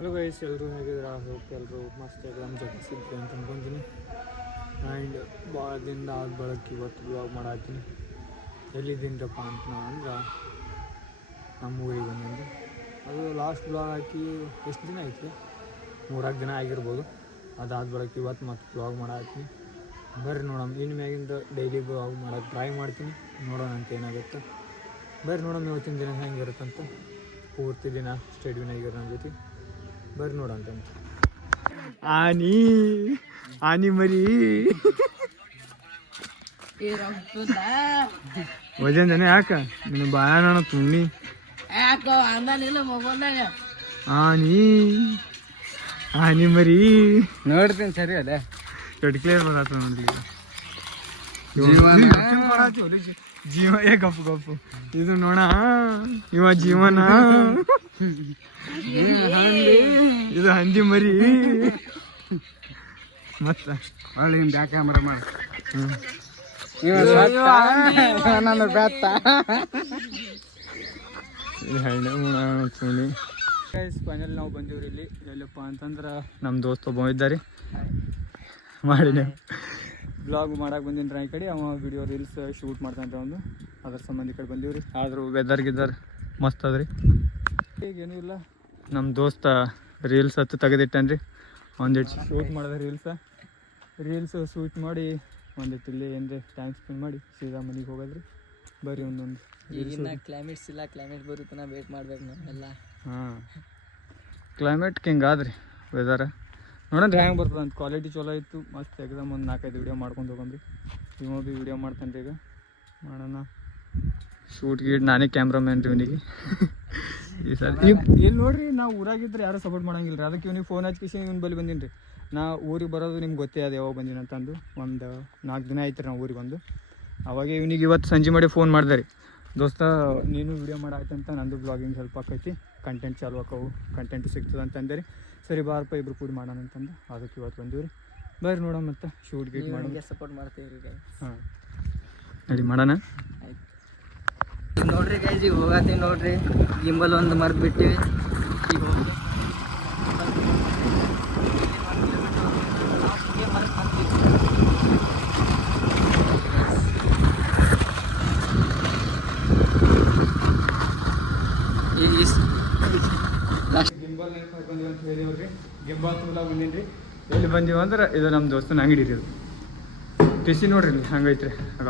Hello guys, ಎಲ್ಲರೂ ಹೇಗಿದ್ರೆ hope ಎಲ್ಲರೂ ಮಸ್ತ್ ಎಕ್ಸಾಮ್ ಜಗಿಸಿದ್ರಿ ಅಂತ ಅನ್ಕೊತೀನಿ. ಆ್ಯಂಡ್ ಭಾಳ ದಿನ ಆದ ಬಳಕೆ ಇವತ್ತು ಬ್ಲಾಗ್ ಮಾಡತ್ತೀನಿ. ಎಲ್ಲಿದ್ದೀನಿರಪ್ಪ ಅಂತ ಅಂದ್ರೆ ನಮ್ಮ ಊರಿಗೆ ಬಂದು ಅದು ಲಾಸ್ಟ್ ಬ್ಲಾಗ್ ಹಾಕಿ ಎಷ್ಟು ದಿನ ಆಯ್ತು ರೀ, 3-4 ದಿನ ಆಗಿರ್ಬೋದು. ಅದಾದ ಬಳಕೆ ಇವತ್ತು ಮತ್ತೆ ಬ್ಲಾಗ್ ಮಾಡತ್ತೀನಿ. ಬರ್ರಿ ನೋಡೋಣ, ಇನ್ನು ಮ್ಯಾಗಿಂದ ಡೈಲಿ ಬ್ಲಾಗ್ ಮಾಡೋಕ್ಕೆ ಟ್ರೈ ಮಾಡ್ತೀನಿ. ನೋಡೋಣ ಅಂತ ಏನಾಗುತ್ತೆ. ಬರ್ರಿ ನೋಡೋಣ ಇವತ್ತಿನ ದಿನ ಹೆಂಗಿರುತ್ತಂತ. ಪೂರ್ತಿ ದಿನ ಸ್ಟಡಿನಾಗಿರೋ ನನ್ನ ಜೊತೆ ಬರ್ರಿ ನೋಡಂತ. ಆನಿ ಮರಿ ವಜನ್ ಯಾಕ ನಿನ್ನ ಬಾಯಾನ ತುಣ್ಣಿ ಆನಿ ಮರಿ ನೋಡ್ತೀನಿ ಸರಿ ಅದೇ ಕ್ಲಿಯರ್ ಬರತ್ತ ನೋಡಿ. ಜೀವ ಗಪ್ಪು ಗಪ್ಪು ಇದು ನೋಡ, ಇವ ಜೀವನ ಇದು ಹಂದಿ ಮರಿ. ಮತ್ತ ಬ್ಯಾಕ್ ಕ್ಯಾಮರಾ ಮಾಡಿ ಫೈನಲ್ ನಾವು ಬಂದೀವ್ರಿ ಇಲ್ಲಿ. ಎಲ್ಲಪ್ಪ ಅಂತಂದ್ರೆ ನಮ್ಮ ದೋಸ್ತ ಒಬ್ಬ ಇದ್ದಾರೆ ಮಾಡಿ ಬ್ಲಾಗ್ ಮಾಡಕ್ಕೆ ಬಂದಿನ್ರಿ. ಈ ಕಡೆ ಅವ ವಿಡಿಯೋ ರೀಲ್ಸ್ ಶೂಟ್ ಮಾಡ್ತಾನೆ ಒಂದು, ಅದ್ರ ಸಂಬಂಧ ಈ ಕಡೆ ಬಂದೀವ್ರಿ. ಆದರೂ ವೆದರ್ ಮಸ್ತ್ ಅದ್ರಿ. ಈಗೇನೂ ಇಲ್ಲ, ನಮ್ಮ ದೋಸ್ತ ರೀಲ್ಸ್ ತೆಗೆದಿಟ್ಟನ್ರಿ. ಒಂದಿಟ್ಟು ಶೂಟ್ ಮಾಡಿದೆ ರೀಲ್ಸ್ ಶೂಟ್ ಮಾಡಿ ಒಂದಿಟ್ಟು ಇಲ್ಲಿ ಏನ್ರಿ ಟೈಮ್ ಸ್ಪೆಂಡ್ ಮಾಡಿ ಸೀದಾ ಮನೆಗೆ ಹೋಗೋದ್ರಿ. ಬರ್ರಿ ಒಂದೊಂದು ಈಗಿನ ಕ್ಲೈಮೇಟ್ಸ್ ಇಲ್ಲ, ಕ್ಲೈಮೇಟ್ ಬರುತ್ತನ ವೇಟ್ ಮಾಡ್ಬೇಕು ನಾವೆಲ್ಲ. ಹಾಂ, ಕ್ಲೈಮೇಟ್ ಹಿಂಗಾದ್ರಿ ವೆದರ್. ನೋಡೋಣ ಹ್ಯಾಂಗೆ ಬರ್ತದೆ ಅಂತ. ಕ್ವಾಲಿಟಿ ಚಲೋ ಇತ್ತು, ಮಸ್ತ್ ಎಕ್ಸಾಮ್ ಒಂದು 4-5 ವಿಡಿಯೋ ಮಾಡ್ಕೊಂಡು ಹೋಗಂದ್ರಿ. ಇವ ಭೀ ವಿಡಿಯೋ ಮಾಡ್ತಾನೆ ರೀ. ಈಗ ಮಾಡೋಣ ಶೂಟ್ ಗೀಟ್, ನಾನೇ ಕ್ಯಾಮ್ರಾಮ್ಯಾನ್ ರೀ ಇವನಿಗೆ. ಈ ಸರ್ ಇಲ್ಲಿ ನೋಡ್ರಿ, ನಾವು ಊರಾಗಿದ್ರೆ ಯಾರು ಸಪೋರ್ಟ್ ಮಾಡಂಗಿಲ್ಲ ರೀ. ಅದಕ್ಕೆ ಇವನಿಗೆ ಫೋನ್ ಹಚ್ಚಿಸಿ ಇವ್ನ ಬಳಿ ಬಂದೀನಿ ರೀ. ನಾ ಊರಿಗೆ ಬರೋದು ನಿಮ್ಗೆ ಗೊತ್ತೇ ಅದು ಯಾವಾಗ ಬಂದೀನಿ ಅಂತಂದು. ಒಂದು 4 ದಿನ ಆಯ್ತು ರೀ ನಾವು ಊರಿಗೆ ಬಂದು. ಅವಾಗ ಇವನಿಗೆ ಇವತ್ತು ಸಂಜೆ ಮಾಡಿ ಫೋನ್ ಮಾಡಿದೆ ರೀ, ದೋಸ್ತ ನೀನು ವಿಡಿಯೋ ಮಾಡಾಯ್ತಂತ, ನಂದು ಬ್ಲಾಗಿಂಗ್ ಸ್ವಲ್ಪ ಆಕೈತಿ, ಕಂಟೆಂಟ್ ಚಾಲು ಆಕವು, ಕಂಟೆಂಟ್ ಸಿಗ್ತದೆ ಅಂತಂದೆ ರೀ. ಸರಿ ಬಾರಪ್ಪ ಇಬ್ರು ಕೂಡಿ ಮಾಡೋಣ ಅಂತಂದು ಅದಕ್ಕೆ ಇವತ್ತು ಬಂದೀವಿ ರೀ. ಬರ್ರಿ ನೋಡೋಣ ಮತ್ತೆ ಶೂಟ್ ಗೀಟ್ ಮಾಡೋಣ. ಸಪೋರ್ಟ್ ಮಾಡ್ತೀವಿ ರೀ. ಹಾಂ ನಡಿ ಮಾಡೋಣ. ಆಯ್ತು ನೋಡ್ರಿ ಗೈಸ್, ಈಗ ಹೋಗತ್ತೀವಿ ನೋಡ್ರಿ. ಗಿಂಬಲ್ ಒಂದು ಮರ್ತು ಬಿಟ್ಟಿವಿ. ಈಗ ಹೋಗಿ ಗಿಂಬಲ್ ನೆನಪು ಬಂದೀವಿ ಅಂತ ಹೇಳಿವ್ರಿ. ಗಿಂಬಲ್ ತೂಲ ಬಂದೀನಿ ರೀ. ಎಲ್ಲಿ ಬಂದೀವಿ ಅಂದ್ರೆ ಇದು ನಮ್ಮ ದೋಸ್ತನ ಅಂಗಡಿ ರೀ. ಇದು ಟಿಸಿ ನೋಡ್ರಿ ಇಲ್ಲಿ ಹಂಗೈತ್ರಿ. ಆಗ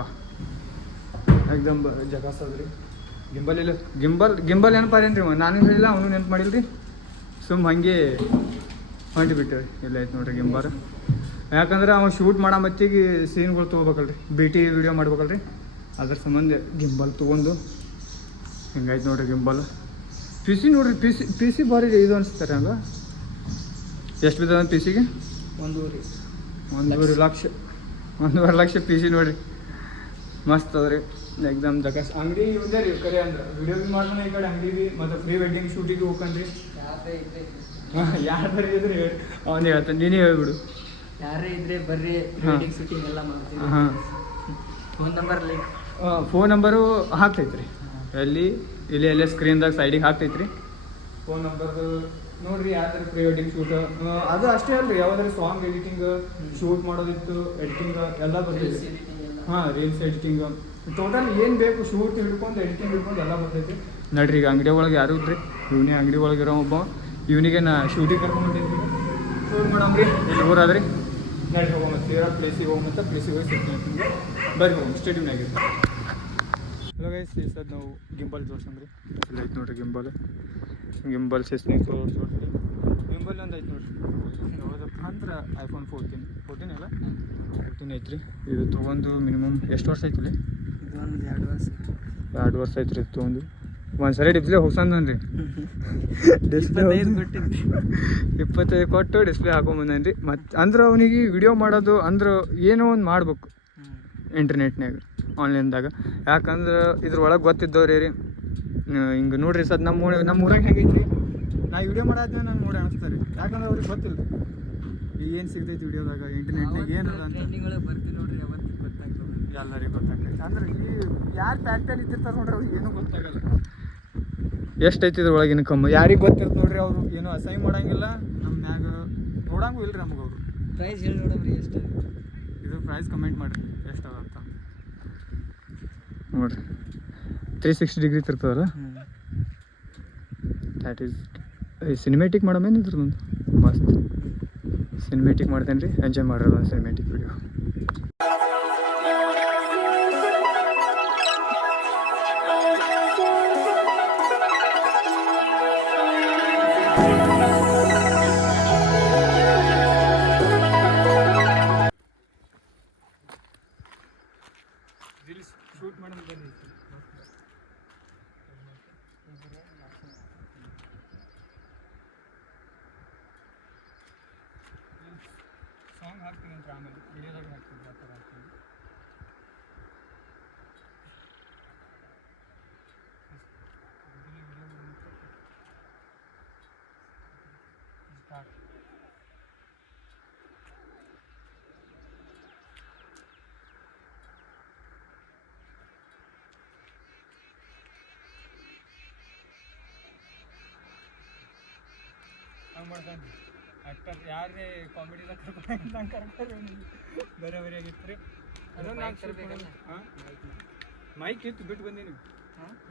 ಎಕ್ದಮ್ ಜಗಾಸ್ ಅದ್ರಿ. ಗಿಂಬಲ್ ಇಲ್ಲ, ಗಿಂಬಲ್ ನೆನಪಾರೇನು ರೀ, ನಾನು ಹೇಳಿಲ್ಲ ಅವನು ನೆನಪು ಮಾಡಿಲ್ರಿ. ಸುಮ್ಮ ಹಾಗೆ ಹೊಂಟಿ ಬಿಟ್ಟೇವ್ರಿ. ಇಲ್ಲ ಐತೆ ನೋಡ್ರಿ ಗಿಂಬಲ್. ಯಾಕಂದ್ರೆ ಅವ್ನು ಶೂಟ್ ಮಾಡೋ ಮತ್ತಿಗೆ ಸೀನ್ಗಳು ತೊಗೋಬೇಕಲ್ರಿ, BT ವಿಡಿಯೋ ಮಾಡ್ಬೇಕಲ್ರಿ. ಅದ್ರ ಸಂಬಂಧ ಗಿಂಬಲ್ ತೊಗೊಂಡು ಹಿಂಗಾಯ್ತು ನೋಡ್ರಿ ಗಿಂಬಲ್. PC ನೋಡ್ರಿ, PC ಭಾರಿ ಇದು ಅನಿಸ್ತಾರೆ. ಹಂಗೆ ಎಷ್ಟು ಬಿದ್ದದ PC ಗೆ? 1.5 ಲಕ್ಷ. 1.5 ಲಕ್ಷ PC ನೋಡ್ರಿ, ಮಸ್ತ್ ಅದ್ರಿ. ಎಕ್ದಮ್ ಜಗಸ್ ಅಂಗಡಿ ಇವ್ದೇ ರೀ. ಕರೆ ಅಂದ್ರೆ ವಿಡಿಯೋ ಭೀ ಮಾಡೋಣ ಈ ಕಡೆ, ಅಂಗಡಿ ಭೀ ಮತ್ತು ಪ್ರೀ ವೆಡ್ಡಿಂಗ್ ಶೂಟಿಗೆ ಹೋಗ್ಕಂಡ್ರಿ. ಯಾರು ಇದ್ರೆ ಹೇಳಿ, ಅವನು ಹೇಳ್ತಾನೆ, ನೀನೇ ಹೇಳ್ಬಿಡು. ಯಾರೇ ಇದ್ರೆ ಬರ್ರಿ, ವೆಡ್ಡಿಂಗ್ ಶೂಟಿಂಗ್ ಎಲ್ಲ ಮಾಡ್ತೀವಿ. ಹಾಂ, ಫೋನ್ ನಂಬರು ಹಾಕ್ತೈತ್ರಿ. ಇಲ್ಲಿ ಎಲ್ಲೇ ಸ್ಕ್ರೀನ್ದಾಗ ಸೈಡಿಗೆ ಹಾಕ್ತೈತ್ರಿ ಫೋನ್ ನಂಬರ್ದು. ನೋಡ್ರಿ ಯಾವ ಥರ ಪ್ರೀ ವೆಡ್ಡಿಂಗ್ ಶೂಟ್ ಅದು ಅಷ್ಟೇ ಅಲ್ರಿ, ಯಾವ್ದಾದ್ರು ಸಾಂಗ್ ಎಡಿಟಿಂಗ್ ಶೂಟ್ ಮಾಡೋದಿತ್ತು, ಎಡಿಟಿಂಗ್ ಎಲ್ಲ ಬರ್ತೈತಿ. ಹಾಂ, ರೀಲ್ಸ್ ಎಡಿಟಿಂಗ್ ಟೋಟಲ್ ಏನು ಬೇಕು, ಶೂಟ್ ಹಿಡ್ಕೊಂಡು ಎಡಿಟಿಂಗ್ ಹಿಡ್ಕೊಂಡು ಎಲ್ಲ ಬರ್ತೈತಿ. ನಡ್ರಿ ಈಗ ಅಂಗಡಿ ಒಳಗೆ ಯಾರು ಇದ್ರಿ, ಇವನೇ ಅಂಗಡಿ ಒಳಗೆ ಇರೋ ಒಬ್ಬ. ಇವನಿಗೆ ನಾ ಶೂಟಿಂಗ್ ಕರ್ಕೊಂಡ್ಬಂದಿದ್ರಿ, ಶೂಟ್ ಮಾಡಮ್ರಿ. ಇಲ್ಲಿ ಊರಾದ್ರಿ, ನಡ್ರಿ ಹೋಗೋ ಮತ್ತೆ ಪ್ಲೇಸಿಗೆ ಹೋಗ್ಮತ್ತ. ಪ್ಲೇಸಿಗೆ ಹೋಗಿ ಸಿಗ್ತೀನಿ, ಬರ್ರಿ ಹೋಗಿ ಸ್ಟೇಡಿಯಮ್ನಾಗಿರ್ತೀವಿ. ಹಲೋ ಗೈಸ್, ಈ ಸದ್ ನಾವು ಗಿಂಬಲ್ ತೋರ್ಸಂದ್ರಿ. ಇಲ್ಲ ಐತೆ ನೋಡ್ರಿ ಗಿಂಬಲ್ ಸಿಸ್ನಿಗೆ ತೋರಿಸ್ರಿ. ಗಿಂಬಲ್ ಒಂದು ಐತೆ ನೋಡ್ರಿ. ಯಾವುದಪ್ಪ ಅಂದ್ರೆ iPhone 14 ಅಲ್ಲ, 14 ಐತ್ರಿ. ಇದು ತೊಗೊಂಡು ಮಿನಿಮಮ್ ಎಷ್ಟು ವರ್ಷ ಐತಿಲ್ಲ? ಇದೊಂದು 2 ವರ್ಷ. 2 ವರ್ಷ ಐತ್ರಿ ಇದು ತೊಗೊಂಡು. ಒಂದು ಸರಿ ಡಿಸ್ಪ್ಲೇ ಹೊಸಂದನ್ರಿ. ಡಿಸ್ಪ್ಲೇ 25 ಕೊಟ್ಟು ಡಿಸ್ಪ್ಲೇ ಹಾಕೊಂಬಂದನ್ರಿ. ಮತ್ತು ಅಂದ್ರೆ ಅವನಿಗೆ ವಿಡಿಯೋ ಮಾಡೋದು ಅಂದ್ರೆ ಏನೋ ಒಂದು ಮಾಡ್ಬೇಕು ಇಂಟರ್ನೆಟ್ನಾಗ, ಆನ್ಲೈನ್ದಾಗ. ಯಾಕಂದ್ರೆ ಇದ್ರೊಳಗೆ ಗೊತ್ತಿದ್ದವ್ರಿ ರೀ. ಹಿಂಗೆ ನೋಡ್ರಿ ಸದ್ ನಮ್ಮ ಊರಾಗ ಹೆಂಗೈತ್ರಿ, ನಾ ವಿಡಿಯೋ ಮಾಡಾದ್ಮೇಲೆ ನಂಗೆ ನೋಡಿ ಅನಿಸ್ತಾರೆ. ಯಾಕಂದ್ರೆ ಅವ್ರಿಗೆ ಗೊತ್ತಿಲ್ಲ ಏನು ಸಿಗ್ತೈತಿ ವಿಡಿಯೋದಾಗ, ಇಂಟರ್ನೆಟ್ನಾಗ ಏನದ ಅಂತ. ಬರ್ತೀವಿ ನೋಡ್ರಿ, ಯಾವತ್ತು ಗೊತ್ತಾಗ್ತದೆ, ಎಲ್ಲರಿಗೂ ಗೊತ್ತಾಗ್ತೈತೆ. ಅಂದ್ರೆ ಈ ಯಾರು ಪ್ಯಾಕ್ಟಲ್ಲಿ ಇದ್ದಿರ್ತಾರೆ ನೋಡ್ರಿ, ಅವ್ರಿಗೆ ಏನೂ ಗೊತ್ತಾಗಲ್ಲ. ಎಷ್ಟು ಐತಿ ಇದ್ರೊಳಗೆ ಇನ್ಕಮ್ ಯಾರಿಗೆ ಗೊತ್ತಿರುತ್ತೆ ನೋಡ್ರಿ. ಅವರು ಏನು ಅಸೈನ್ ಮಾಡಂಗಿಲ್ಲ ನಮ್ಮ ಮ್ಯಾಗ ನೋಡಂಗೂ ಇಲ್ರಿ ನಮ್ಗೆ ಅವರು. ಪ್ರೈಸ್ ಹೇಳಿ ನೋಡಮ್ರಿ ಎಷ್ಟು ಇದು ಪ್ರೈಸ್ ಕಮೆಂಟ್ ಮಾಡಿರಿ ಎಷ್ಟು ಅದ ಅಂತ ನೋಡ್ರಿ. 360 ಡಿಗ್ರಿ ತಿರ್ತದಲ್ಲ, ದ್ಯಾಟ್ ಈಸ್ ಸಿನಿಮೇಟಿಕ್ ಮಾಡಮೇನು ಇದ್ರದೊಂದು ಮಸ್ತ್ ಸಿನಿಮೇಟಿಕ್ ಮಾಡ್ತೇನೆ ರೀ. ಎಂಜಾಯ್ ಮಾಡಿರೋದು ಒಂದು ಸಿನಿಮೇಟಿಕ್ ವಿಡಿಯೋ. ರೀಲ್ಸ್ ಶೂಟ್ ಮಾಡೋದು ಬನ್ನಿ. ಸಾಂಗ್ ಹಾಕ್ತೀನಿ ಅಂತ ಆಮೇಲೆ ವಿಡಿಯೋದಾಗ ಹಾಕ್ತೀನಿ ಆ ಥರ ಹಾಕ್ತೀನಿ. ಸ್ಟಾರ್ಟ್. ಹಂಗೆ ಮಾಡ್ತಾನೆ ಆ್ಯಕ್ಟರ್ ಯಾರೇ ಕಾಮಿಡಿದಾಗ ಕರ್ಕೊಂಡು ಬೇರೆ ಬೇರೆ ಆಗಿತ್ತು ರೀ. ಅದೊಂದು ನಾಲ್ಕು ತರಬೇಕಲ್ಲ. ಹಾಂ ಮೈಕ್ ಇತ್ತು ಬಿಟ್ಟು ಬಂದೀನಿ.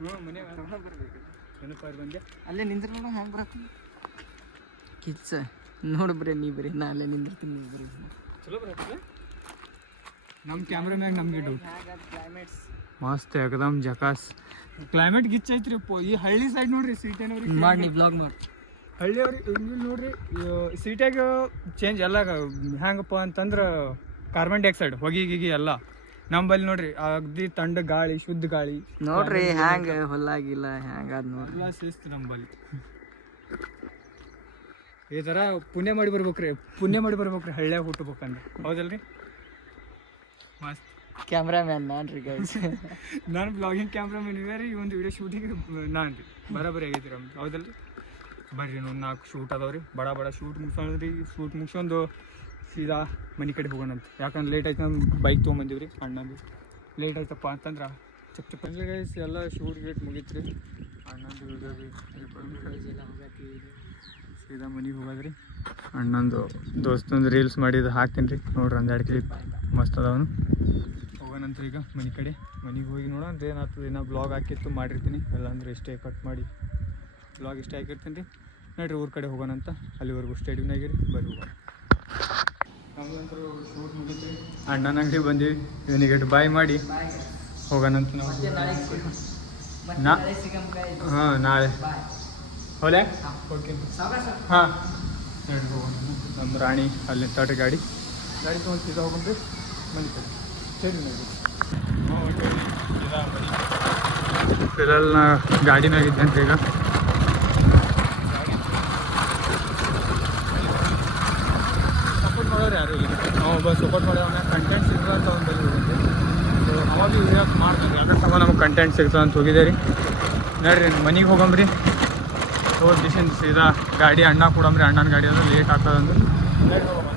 ಹ್ಞೂ ಮನೆಯಾಗ ಬರ್ಬೇಕು ನೆನಪಾರು ಬಂದೆ. ಅಲ್ಲೇ ನಿಂದ್ರೆ ನೋಡ ಹ್ಯಾಂಗೆ ಬರತ್ತೆ ಕಿಚ್ಚ ನೋಡು ಬರೀ ನೀ ಬರೀ ನಾ ಅಲ್ಲೇ ನಿಂದಿರ್ತೀನಿ ನೀವು ಬರೀ ಚಲೋ ಬರತ್ತೆ. ನಮ್ಮ ಕ್ಯಾಮ್ರಾಮ್ಯಾಗ ನಮಗೆ ಡೌಟ್. ಕ್ಲೈಮೇಟ್ಸ್ ಮಸ್ತ್ ಏಕದಮ್ ಜಕಾಸ್ ಕ್ಲೈಮೇಟ್ ಗಿಚ್ ಐತ್ರಿ. ಈ ಹಳ್ಳಿ ಸೈಡ್ ನೋಡ್ರಿ ಸೀಟೇನವ್ರಿಗೆ ಮಾಡಿ ಬ್ಲಾಗ್ ಮಾಡಿ. ಹಳ್ಳಿಯವ್ರಿಗೆ ಇಲ್ಲಿ ನೋಡ್ರಿ ಸಿಟಿಯಾಗ ಚೇಂಜ್ ಎಲ್ಲ ಹೆಂಗಪ್ಪ ಅಂತಂದ್ರೆ ಕಾರ್ಬನ್ ಡೈಆಕ್ಸೈಡ್ ಹೊಗೆ ಗಿಗಿ ಎಲ್ಲ. ನಂಬಲ್ಲಿ ನೋಡ್ರಿ ಅಗ್ದಿ ತಣ್ಣಗ ಗಾಳಿ, ಶುದ್ಧ ಗಾಳಿ ನೋಡ್ರಿ ಹ್ಯಾಂಗ ಹೊಲಾಗಿಲ್ಲ ಹ್ಯಾಂಗಾದ್ ನೋಡ್ರಿ. ಎಲ್ಲ ಶಿಸ್ತು ನಂಬಲ್ಲಿ. ಈ ಥರ ಪುಣ್ಯ ಮಾಡಿ ಬರ್ಬೇಕ್ರಿ, ಹಳ್ಳಿಯಾಗ ಹುಟ್ಟಬೇಕಂದ್ರೆ. ಹೌದಲ್ರಿ? ಮಸ್ತ್ ಕ್ಯಾಮ್ರಾಮ್ಯಾನ್ ನಾನ್ರಿ ಗೈಸ್. ನಾನು ಬ್ಲಾಗಿಂಗ್ ಕ್ಯಾಮ್ರಾಮನ್ ಇವೇ ರೀ. ಈ ಒಂದು ವಿಡಿಯೋ ಶೂಟಿಂಗ್ ನಾನು ರೀ ಬರಾಬರಿ ಆಗೈತಿ ನಮ್ದು. ಹೌದಲ್ರಿ? ಬರ್ರಿ ಇನ್ನೊಂದು 4 ಶೂಟ್ ಅದಾವ ರೀ. ಬಡ ಶೂಟ್ ಮುಗಿಸೋಣ್ರಿ. ಶೂಟ್ ಮುಗಿಸೊಂದು ಸೀದಾ ಮನೆ ಕಡೆ ಹೋಗೋಣಂತ. ಯಾಕಂದ್ರೆ ಲೇಟ್ ಆಯ್ತು. ನಮ್ಮ ಬೈಕ್ ತೊಗೊಂಬಂದಿವಿ ರೀ ಅಣ್ಣಂದು. ಲೇಟ್ ಆಯ್ತಪ್ಪ ಅಂತಂದ್ರೆ ಚಪ್ ಗೈಸ್ ಎಲ್ಲ ಶೂಟ್ ಗೇಟ್ ಮುಗೀತು ರೀ. ಅಣ್ಣಂದು ವಿಡಿಯೋ ರೀ ಸೀದಾ ಮನೆಗೆ ಹೋಗೋದ್ರಿ. ಅಣ್ಣಂದು ದೋಸ್ತಂದು ರೀಲ್ಸ್ ಮಾಡಿದ್ದು ಹಾಕ್ತೀನಿ ರೀ ನೋಡ್ರಿ. 1-2 ಕ್ಲಿಪ್ ಮಸ್ತ್ ಅದಾವನು. ಹೋಗೋಣಂತ ಈಗ ಮನೆ ಕಡೆ. ಮನೆಗೆ ಹೋಗಿ ನೋಡೋಣ ಏನಾಗ್ತದೆ. ಇನ್ನೂ ಬ್ಲಾಗ್ ಹಾಕಿತ್ತು ಮಾಡಿರ್ತೀನಿ, ಇಲ್ಲಾಂದ್ರೆ ಇಷ್ಟೇ ಕಟ್ ಮಾಡಿ ಬ್ಲಾಗ್ ಇಷ್ಟೇ ಹಾಕಿರ್ತೀನಿ ರೀ. ನೋಡಿರಿ ಊರ ಕಡೆ ಹೋಗೋಣಂತ. ಅಲ್ಲಿವರೆಗೂ ಸ್ಟೇಡಿಯಮ್ನಾಗಿರಿ, ಬರ್ರಿ ಹೋಗೋಣ. ನಮ್ದಂತರೂ ಶೂಟ್ ಮುಗಿತ್ರಿ. ಅಣ್ಣನ ಅಂಗಡಿ ಬಂದೀವಿ. ಇವನಿಗೆ ಬಾಯ್ ಮಾಡಿ ಹೋಗೋಣಂತ ನಾವು. ಹಾಂ ನಾಳೆ ಹೋಲೆ ಓಕೆ ಹಾಂ ನೋಡಿ ಹೋಗೋಣ. ನಮ್ಮ ರಾಣಿ ಅಲ್ಲಿ ತೋಟ ಗಾಡಿ ತೊಗೊಂಡು ಸೀದಾ ಹೋಗ್ಬಂದು ಮನೆ ಕಡೆ ಸ್ಟೇಡಿಯಮ್ನಾಗಿ. ಫಿಲಲ್ ನಾ ಗಾಡಿನಾಗಿದ್ದೇನೆ ರೀ ಈಗ. ಸಪೋರ್ಟ್ ಮಾಡೋರು ಯಾರು ಇಲ್ಲ. ನಾವು ಒಬ್ಬ ಸಪೋರ್ಟ್ ಮಾಡೋಣ. ಕಂಟೆಂಟ್ ಸಿಗ್ತದೆ ಅಂತ ಒಂದು ಬಲ್ಲಿ ಹೋಗುತ್ತೆ. ಸೊ ಅವಾಗ ಭೀ ವಿಡಿಯೋಸ್ ಮಾಡ್ತಾರೆ. ಯಾಕಂದ್ರೆ ಸಮ ನಮ್ಗೆ ಕಂಟೆಂಟ್ ಸಿಗ್ತದೆ ಅಂತ ಹೋಗಿದ್ದೆ ರೀ. ನೋಡ್ರಿ ಮನೆಗೆ ಹೋಗಂಬ್ರಿ. ಹೋಗಿ ಸೀದಾ ಗಾಡಿ ಅಣ್ಣ ಕೊಡಂಬ್ರಿ. ಅಣ್ಣನ ಗಾಡಿ ಅಂದ್ರೆ ಲೇಟ್ ಆಗ್ತದಂದ್ರೆ ನೋಡ್ರಿ ಹೋಗಮ್ಮ.